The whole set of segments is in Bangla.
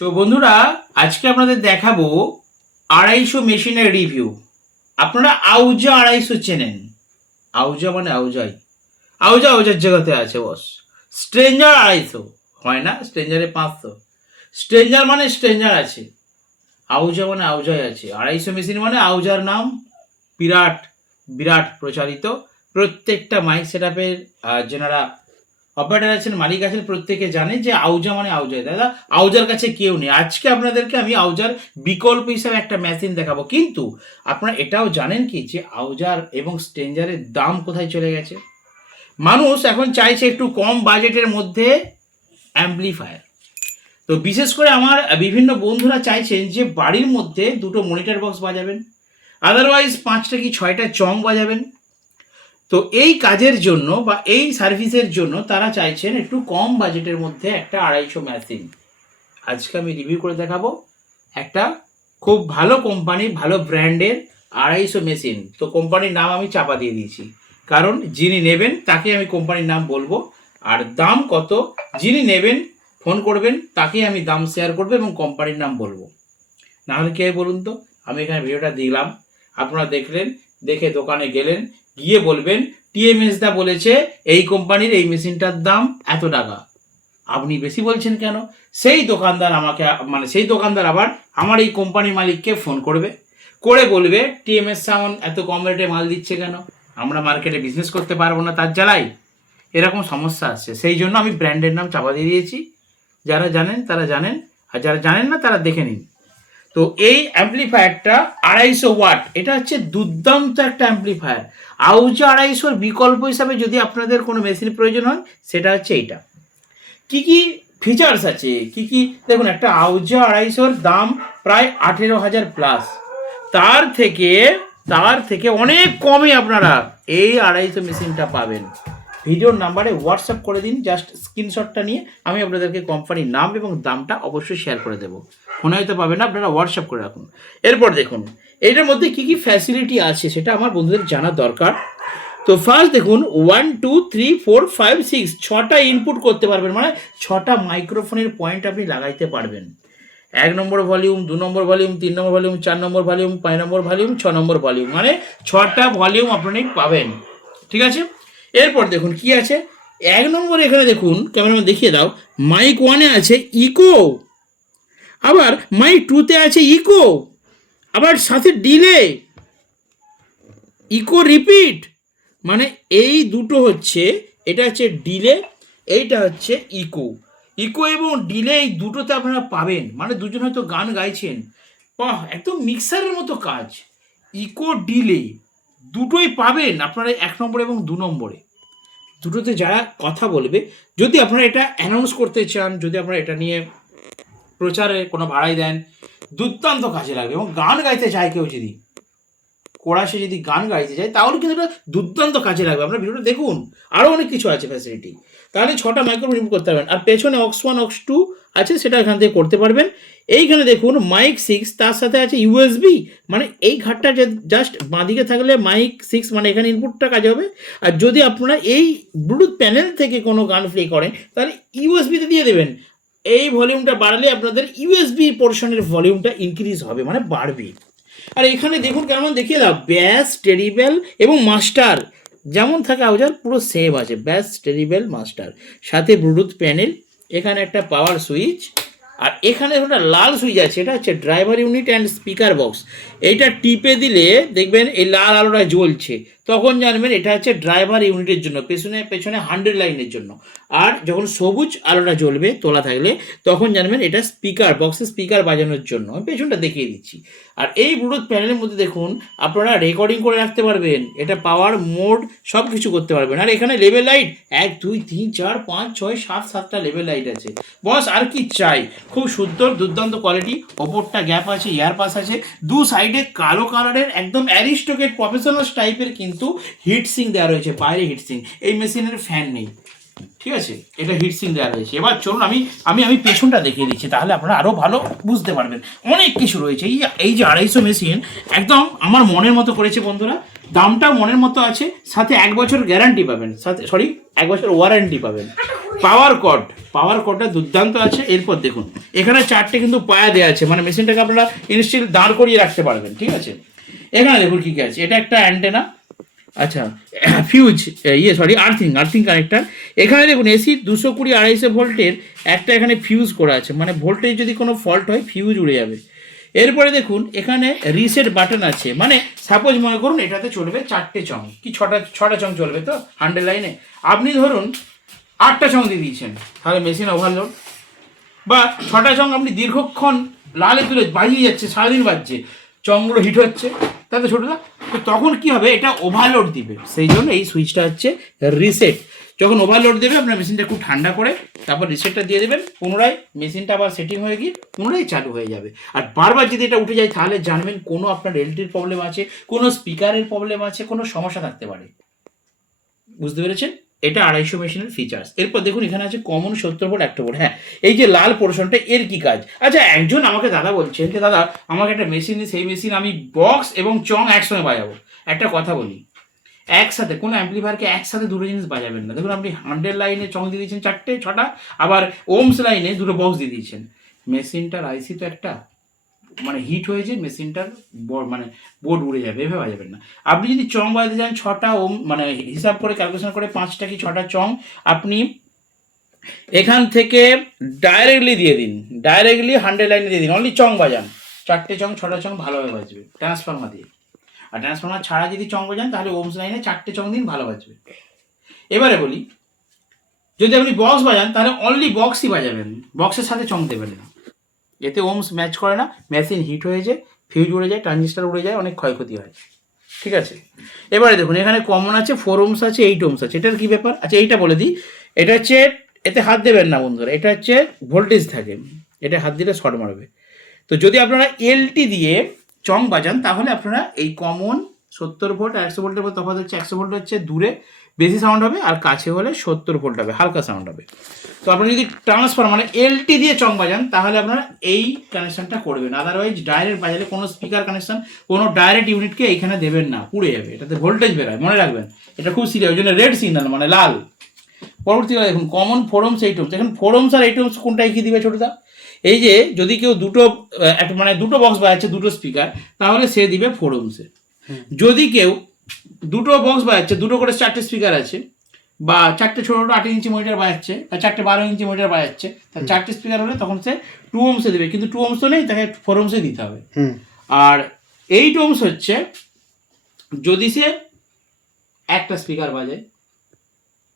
সো বন্ধুরা, আজকে আপনাদের দেখাবো 250 মেশিনের রিভিউ। আপনারা আউজা 250 চেনেন? আউজা মানে আউজাই, আউজা আউজার জায়গাতে আছে বস। স্ট্রেঞ্জার 250 হয় না, স্ট্রেঞ্জারে 500। স্ট্রেঞ্জার মানে স্ট্রেঞ্জার আছে, আউজা মানে আউজাই আছে। 250 মেশিন মানে আউজার নাম বিরাট বিরাট প্রচারিত। প্রত্যেকটা মাইক সেট আপের যেনারা অপারেটার আছেন, মালিক আছেন, প্রত্যেকে জানে যে আউজা মানে আউজাই। দাদা, আউজার কাছে কেউ নেই। আজকে আপনাদেরকে আমি আউজার বিকল্প হিসাবে একটা মেশিন দেখাবো। কিন্তু আপনারা এটাও জানেন কি যে আউজার এবং স্ট্রেঞ্জারের দাম কোথায় চলে গেছে? মানুষ এখন চাইছে একটু কম বাজেটের মধ্যে অ্যাম্পলিফায়ার। তো বিশেষ করে আমার বিভিন্ন বন্ধুরা চাইছেন যে বাড়ির মধ্যে দুটো মনিটর বক্স বাজাবেন, আদারওয়াইজ 5টা কি 6টা চং বাজাবেন। তো এই কাজের জন্য বা এই সার্ভিসের জন্য তারা চাইছেন একটু কম বাজেটের মধ্যে একটা 250 মেশিন। আজকে আমি রিভিউ করে দেখাবো একটা খুব ভালো কোম্পানি, ভালো ব্র্যান্ডের 250 মেশিন। তো কোম্পানির নাম আমি চাপা দিয়ে দিয়েছি, কারণ যিনি নেবেন তাকে আমি কোম্পানির নাম বলবো, আর দাম কত যিনি নেবেন ফোন করবেন তাকে আমি দাম শেয়ার করবো এবং কোম্পানির নাম বলবো। নাহলে কে বলুন তো? আমি এখানে ভিডিওটা দিলাম, আপনারা দেখলেন, দেখে দোকানে গেলেন, গিয়ে বলবেন টিএমএস দা বলেছে এই কোম্পানির এই মেশিনটার দাম এত টাকা, আপনি বেশি বলছেন কেন? সেই দোকানদার আমাকে সেই দোকানদার আবার আমার এই কোম্পানির মালিককে ফোন করবে, করে বলবে টিএমএস সাউন্ড এত কম রেটে মাল দিচ্ছে কেন, আমরা মার্কেটে বিজনেস করতে পারবো না তার জ্বালাই। এরকম সমস্যা আসছে, সেই জন্য আমি ব্র্যান্ডের নাম চাপা দিয়ে দিয়েছি। যারা জানেন তারা জানেন, আর যারা জানেন না তারা দেখে নিন। তো এই অ্যাম্পলিফায়ারটা 250 ওয়াট, এটা হচ্ছে দুর্দান্ত একটা অ্যাম্পলিফায়ার। আউজা 250-র বিকল্প হিসাবে যদি আপনাদের কোনো মেশিন প্রয়োজন হয় সেটা হচ্ছে এইটা। কি কি ফিচার্স আছে, কি কি দেখুন। একটা আউজা 250-র দাম প্রায় 18,000 প্লাস। তার থেকে অনেক কমে আপনারা এই 250 মেশিনটা পাবেন। ভিডিওর নাম্বারে হোয়াটসঅ্যাপ করে দিন, জাস্ট স্ক্রিনশটটা নিয়ে আমি আপনাদেরকে কোম্পানির নাম এবং দামটা অবশ্যই শেয়ার করে দেবো। ফোনে হয়তো পাবেন না, আপনারা হোয়াটসঅ্যাপ করে রাখুন। এরপর দেখুন এইটার মধ্যে কী কী ফ্যাসিলিটি আছে সেটা আমার বন্ধুদের জানা দরকার। তো ফার্স্ট দেখুন 1 2 3 4 5 6 6টা ইনপুট করতে পারবেন, মানে 6টা মাইক্রোফোনের পয়েন্ট আপনি লাগাইতে পারবেন। 1 নম্বর ভলিউম, 2 নম্বর ভলিউম, 3 নম্বর ভলিউম, 4 নম্বর ভলিউম, 5 নম্বর ভলিউম, 6 নম্বর ভলিউম, মানে 6টা ভলিউম আপনি পাবেন। ঠিক আছে, এরপর দেখুন কি আছে। 1 নম্বর এখানে দেখুন, ক্যামেরাম্যান দেখিয়ে দাও, মাইক 1-এ আছে ইকো, আবার মাইক 2-তে আছে ইকো, আবার সাথে ডিলে, ইকো রিপিট। মানে এই দুটো হচ্ছে, এটা হচ্ছে ডিলে, এইটা হচ্ছে ইকো। ইকো এবং ডিলে এই দুটোতে আপনারা পাবেন, মানে দুজন হয়তো গান গাইছেন, বাহ, একদম মিক্সারের মতো কাজ। ইকো ডিলে দুটোই পাবেন আপনারা 1 নম্বর এবং 2 নম্বরে। দুটোতে যারা কথা বলবে, যদি আপনারা এটা অ্যানাউন্স করতে চান, যদি আপনারা এটা নিয়ে প্রচারে কোনো ভাড়াই দেন, দুর্দান্ত কাজে লাগবে। এবং গান গাইতে চায় কেউ, যদি কোরাসে যদি গান গাইতে চায় তাহলে কিন্তু এটা দুর্দান্ত কাজে লাগবে। আপনার ভিডিওটা দেখুন, আরও অনেক কিছু আছে ফ্যাসিলিটি। তাহলে 6টা মাইক্রোফোন ইনপুট করতে পারবেন। আর পেছনে অক্স 1 অক্স 2 আছে, সেটা এখান থেকে করতে পারবেন। এইখানে দেখুন মাইক 6, তার সাথে আছে ইউএসবি, মানে এই ঘাটটা জাস্ট বাঁদিকে থাকলে মাইক 6, মানে এখানে ইনপুটটা কাজে হবে। আর যদি আপনারা এই ব্লুটুথ প্যানেল থেকে কোনো গান প্লে করেন তাহলে ইউএসবিতে দিয়ে দেবেন। এই ভলিউমটা বাড়ালে আপনাদের ইউএসবি পোর্শনের ভলিউমটা ইনক্রিজ হবে, মানে বাড়বে। আর এখানে দেখুন কেমন দেখিয়ে দাও, ব্যাস, টেরিবেল এবং মাস্টার যেমন থাকে আউজার পুরো সেম আছে, ব্যাস, টেরিবেল, মাস্টার, সাথে ব্লুটুথ প্যানেল, এখানে একটা পাওয়ার সুইচ, আর এখানে একটা লাল সুইচ আছে, এটা হচ্ছে driver unit and speaker box. এইটা টিপে দিলে দেখবেন এই লাল আলোটা জ্বলছে, তখন জানবেন এটা হচ্ছে ড্রাইভার ইউনিটের জন্য, পেছনে 100 লাইনের জন্য। আর যখন সবুজ আলোটা জ্বলবে তোলা থাকলে, তখন জানবেন এটা স্পিকার বক্সে স্পিকার বাজানোর জন্য। আমি পেছনটা দেখিয়ে দিচ্ছি। আর এই ব্লুটুথ প্যানেলের মধ্যে দেখুন আপনারা রেকর্ডিং করে রাখতে পারবেন, এটা পাওয়ার মোড সব কিছু করতে পারবেন। আর এখানে লেভেল লাইট 1 2 3 4 5 6 7 7টা লেভেল লাইট আছে, বস আর কি চাই। খুব সুন্দর দুর্দান্ত কোয়ালিটি। ওপরটা গ্যাপ আছে, ইয়ার পাস আছে, দু সাইডে কালো কালারের একদম অ্যারিস্টোকেট প্রফেশনাল টাইপের কিন্তু হিটসিং দেওয়া রয়েছে, বাইরে হিটসিং। এই মেশিনের ফ্যান নেই, ঠিক আছে, এটা হিটসিং দেওয়া রয়েছে। এবার চলুন আমি পেছনটা দেখিয়ে দিচ্ছি, তাহলে আপনারা আরও ভালো বুঝতে পারবেন। অনেক কিছু রয়েছে। এই যে 250 মেশিন একদম আমার মনের মতো করেছে বন্ধুরা, দামটাও মনের মতো আছে, সাথে 1 বছর গ্যারান্টি পাবেন, সাথে 1 বছর ওয়ারেন্টি পাবেন। পাওয়ার কর্ডটা দুর্দান্ত আছে। এরপর দেখুন এখানে 4টে কিন্তু পায়া দেওয়া আছে, মানে মেশিনটাকে আপনারা ইনস্টিল দাঁড় করিয়ে রাখতে পারবেন, ঠিক আছে। এখানে দেখুন কী কী আছে, এটা একটা অ্যান্টেনা, আচ্ছা ফিউজ আর্থিং কানেক্টার। এখানে দেখুন এসি 220-250 ভোল্টের একটা এখানে ফিউজ করা আছে, মানে ভোল্টেজ যদি কোনো ফল্ট হয় ফিউজ উড়ে যাবে। এরপরে দেখুন এখানে রিসেট বাটন আছে, মানে সাপোজ মনে করুন এটাতে চলবে 4টে চং কি 6টা চং চলবে তো 100 লাইনে, আপনি ধরুন 8টা চং দিয়ে দিয়েছেন, তাহলে মেশিন ওভারলোড। বা 6টা চং আপনি দীর্ঘক্ষণ লালে তুলে বাজিয়ে যাচ্ছে, সারাদিন বাজছে, চংগুলো হিট হচ্ছে, তাতে ছোটো না, তো তখন কী হবে, এটা ওভারলোড দিবে। সেই জন্য এই সুইচটা হচ্ছে রিসেট। যখন ওভারলোড দেবে আপনার মেশিনটা খুব ঠান্ডা করে তারপর রিসেটটা দিয়ে দেবেন, পুনরায় মেশিনটা আবার সেটিং হয়ে গিয়ে পুনরায় চালু হয়ে যাবে। আর বারবার যদি এটা উঠে যায় তাহলে জানবেন কোনো আপনার এলটির প্রবলেম আছে, কোনো স্পিকারের প্রবলেম আছে, কোনো সমস্যা থাকতে পারে। বুঝতে পেরেছেন? এটা 250 মেশিনের ফিচার্স। এরপর দেখুন এখানে আছে কমন 70 ভোল্ট 1 ভোল্ট। হ্যাঁ, এই যে লাল পোর্শনটা এর কি কাজ? আচ্ছা, একজন আমাকে দাদা বলছেন যে দাদা আমাকে একটা মেশিন, সেই মেশিন আমি বক্স এবং চং একসঙ্গে বাজাবো। একটা কথা বলি, একসাথে কোনো অ্যাম্পলিফায়ারকে একসাথে দুটো জিনিস বাজাবেন না। দেখুন আপনি 100 লাইনে চং দিয়ে দিয়েছেন 4টে 6টা, আবার ওমস লাইনে দুটো বক্স দিয়ে দিয়েছেন, মেশিনটার আইসি তো একটা, মানে হিট হয়েছে, মেশিনটার মানে বোর্ড উড়ে যাবে, এভাবে বাজাবেন না। আপনি যদি চং বাজাতে যান 6টা ওম, মানে হিসাব করে ক্যালকুলেশন করে 5টা কি 6টা চং আপনি এখান থেকে ডাইরেক্টলি দিয়ে দিন, ডাইরেক্টলি 100 লাইনে দিয়ে দিন, অনলি চং বাজান, 4টে চং 6টা চং ভালোভাবে বাজবে ট্রান্সফর্মার দিয়ে। আর ট্রান্সফর্মার ছাড়া যদি চং বাজান তাহলে ওমস লাইনে 4টে চং দিন, ভালো বাজবে। এবারে বলি, যদি আপনি বক্স বাজান তাহলে অনলি বক্সই বাজাবেন, বক্সের সাথে চং দেবেন না, এতে ওমস ম্যাচ করে না, মেশিন হিট হয়ে যায়, ফিউজ উড়ে যায়, ট্রানজিস্টার উড়ে যায়, অনেক ক্ষয়ক্ষতি হয়, ঠিক আছে। এবারে দেখুন এখানে কমন আছে 4 ওমস আছে, 8 ওমস আছে। এটার কী ব্যাপার? আচ্ছা এইটা বলে দিই, এটা হচ্ছে, এতে হাত দেবেন না বন্ধুরা, এটা হচ্ছে ভোল্টেজ থাকে, এটা হাত দিলে শর্ট মারবে। তো যদি আপনারা এলটি দিয়ে চং বাজান তাহলে আপনারা এই কমন 70 ভোল্ট আর 100 ভোল্টের মধ্যে তফাৎ হচ্ছে, 100 ভোল্ট হচ্ছে দূরে বেশি সাউন্ড হবে, আর কাছে হলে 70 ভোল্ট হবে, হালকা সাউন্ড হবে। তো আপনারা যদি ট্রান্সফার মানে এলটি দিয়ে চং বাজান তাহলে আপনারা এই কানেকশনটা করবেন, আদারওয়াইজ ডাইরেক্ট বাজালে কোনো স্পিকার কানেকশন, কোনো ডাইরেক্ট ইউনিটকে এইখানে দেবেন না, পুড়ে যাবে, এটাতে ভোল্টেজ বেরোয়, মনে রাখবেন, এটা খুব সিরিয়াস, ওই জন্য রেড সিগন্যাল মানে লাল। পরবর্তীকালে দেখুন কমন 4 ওমস 8 ওমস। এখন 4 ওমস আর 8 ওমস কোনটাই কি দিবে ছোটদা? এই যে যদি কেউ মানে দুটো বক্স বাজাচ্ছে, দুটো স্পিকার, তাহলে সে দিবে 4 ওমসে। যদি কেউ দুটো বক্স বাজাচ্ছে, দুটো করে 4টে স্পিকার আছে, বা 4টে ছোটো ছোটো 8 ইঞ্চি মনিটর বাজাচ্ছে, বা 4টে 12 ইঞ্চি মনিটর বাজাচ্ছে, তার 4টে স্পিকার হলে তখন সে 2 ওমসে দেবে, কিন্তু 2 ওমস তো নেই, তাকে 4 ওমসে দিতে হবে। আর 8 ওমস হচ্ছে যদি সে একটা স্পিকার বাজায়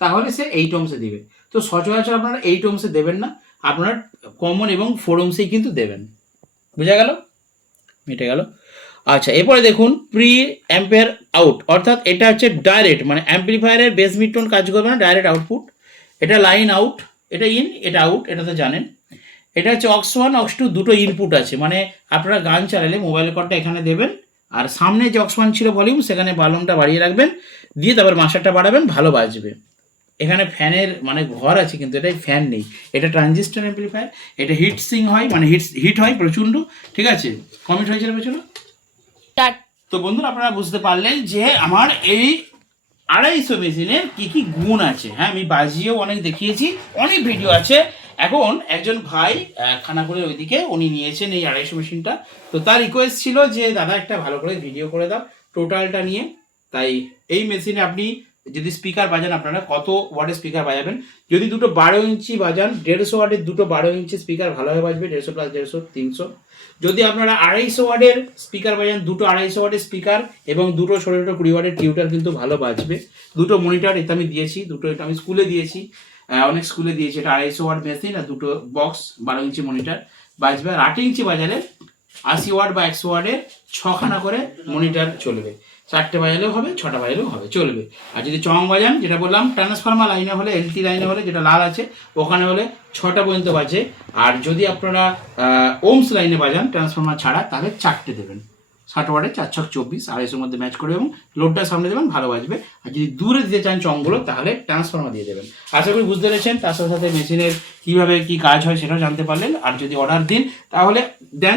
তাহলে সে 8 ওমসে দিবে। তো সচরাচর আপনারা 8 ওমসে দেবেন না, আপনারা কমন এবং 4 ওমসেই কিন্তু দেবেন। বোঝা গেল? মিটে গেল। আচ্ছা, এরপরে দেখুন প্রি অ্যাম্পেয়ার আউট, অর্থাৎ এটা হচ্ছে ডাইরেক্ট, মানে অ্যাম্পলিফায়ারের বেস মিড টোন কাজ করবে না, ডাইরেক্ট আউটপুট। এটা লাইন আউট, এটা ইন, এটা আউট, এটা তো জানেন। এটা হচ্ছে অক্স 1 অক্স 2 দুটো ইনপুট আছে, মানে আপনারা গান চালালে মোবাইলের কর্ডটা এখানে দেবেন, আর সামনে যে অক্স 1 ছিল ভলিউম সেখানে ভলিউমটা বাড়িয়ে রাখবেন, দিয়ে তারপর মাস্টারটা বাড়াবেন, ভালো বাজবে। এখানে ফ্যানের মানে ঘর আছে কিন্তু এটাই ফ্যান নেই, এটা ট্রানজিস্টর অ্যাম্পলিফায়ার, এটা হিট সিং হয়, মানে হিট হয় প্রচণ্ড, ঠিক আছে। কমেন্ট হয়েছিল পেছনে। তো বন্ধুরা আপনারা বুঝতে পারলেন যে আমার এই 250 মেশিনের কি কি গুণ আছে। হ্যাঁ, আমি বাজিয়েও অনেক দেখিয়েছি, অনেক ভিডিও আছে। এখন একজন ভাই খানাকুলের ওইদিকে উনি নিয়েছেন এই 250 মেশিনটা, তো তার রিকোয়েস্ট ছিল যে দাদা একটা ভালো করে ভিডিও করে দাও টোটালটা নিয়ে। তাই এই মেশিনে আপনি যদি স্পিকার বাজান, আপনারা কত ওয়াটের স্পিকার বাজাবেন? যদি দুটো 12 ইঞ্চি বাজান, 150 ওয়াটের দুটো 12 ইঞ্চি স্পিকার ভালোভাবে বাজবে, 150 প্লাস 150 300। যদি আপনারা 250 ওয়াটের স্পিকার বাজান, দুটো 250 ওয়াটের স্পিকার এবং দুটো ছোটো ছোটো 20 ওয়াটের টিউটার কিন্তু ভালো বাজবে। দুটো মনিটর এটা আমি দিয়েছি, দুটো এটা আমি স্কুলে দিয়েছি, অনেক স্কুলে দিয়েছি। এটা 250 ওয়াট মেশিন আর দুটো বক্স 12 ইঞ্চি মনিটর বাজবে। আর 8 ইঞ্চি বাজালে 80 ওয়াট বা 100 ওয়াটের 6খানা করে মনিটর চলবে, 4টে বাজালেও হবে, 6টা বাজালেও হবে, চলবে। আর যদি চং বাজান, যেটা বললাম ট্রান্সফর্মার লাইনে হলে, এলটি লাইনে হলে, যেটা লাল আছে ওখানে হলে 6টা পর্যন্ত বাজে। আর যদি আপনারা ওমস লাইনে বাজান ট্রান্সফর্মার ছাড়া, তাহলে 4টে দেবেন, 60 ওয়াটে 4 ছক 24, 250-এর মধ্যে ম্যাচ করবে এবং লোডটা সামনে দেবেন, ভালো বাজবে। আর যদি দূরে দিতে চান চংগুলো তাহলে ট্রান্সফর্মার দিয়ে দেবেন। আশা করি বুঝতে পেরেছেন। তার সাথে সাথে মেশিনের কীভাবে কী কাজ হয় সেটাও জানতে পারলেন। আর যদি অর্ডার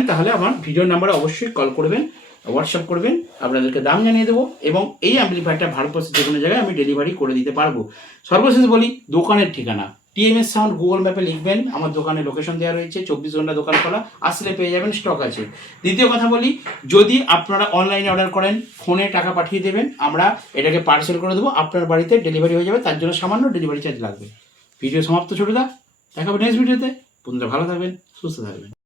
তাহলে আমার ভিডিওর নাম্বারে অবশ্যই কল করবেন, হোয়াটসঅ্যাপ করবেন, আপনাদেরকে দাম জানিয়ে দেবো। এবং এই অ্যাম্পলিফায়ারটা ভারতবর্ষের যে কোনো জায়গায় আমি ডেলিভারি করে দিতে পারবো। সর্বশেষ বলি, দোকানের ঠিকানা টিএমএস সাউন্ড গুগল ম্যাপে লিখবেন, আমার দোকানে লোকেশন দেওয়া রয়েছে, 24 ঘন্টা দোকান খোলা, আসলে পেয়ে যাবেন, স্টক আছে। দ্বিতীয় কথা বলি, যদি আপনারা অনলাইনে অর্ডার করেন ফোনে টাকা পাঠিয়ে দেবেন, আমরা এটাকে পার্সেল করে দেবো, আপনার বাড়িতে ডেলিভারি হয়ে যাবে, তার জন্য সামান্য ডেলিভারি চার্জ লাগবে। ভিডিও সমাপ্ত ছোটদা, দেখা হবে নেক্সট ভিডিওতে। বন্ধুরা ভালো থাকবেন, সুস্থ থাকবেন।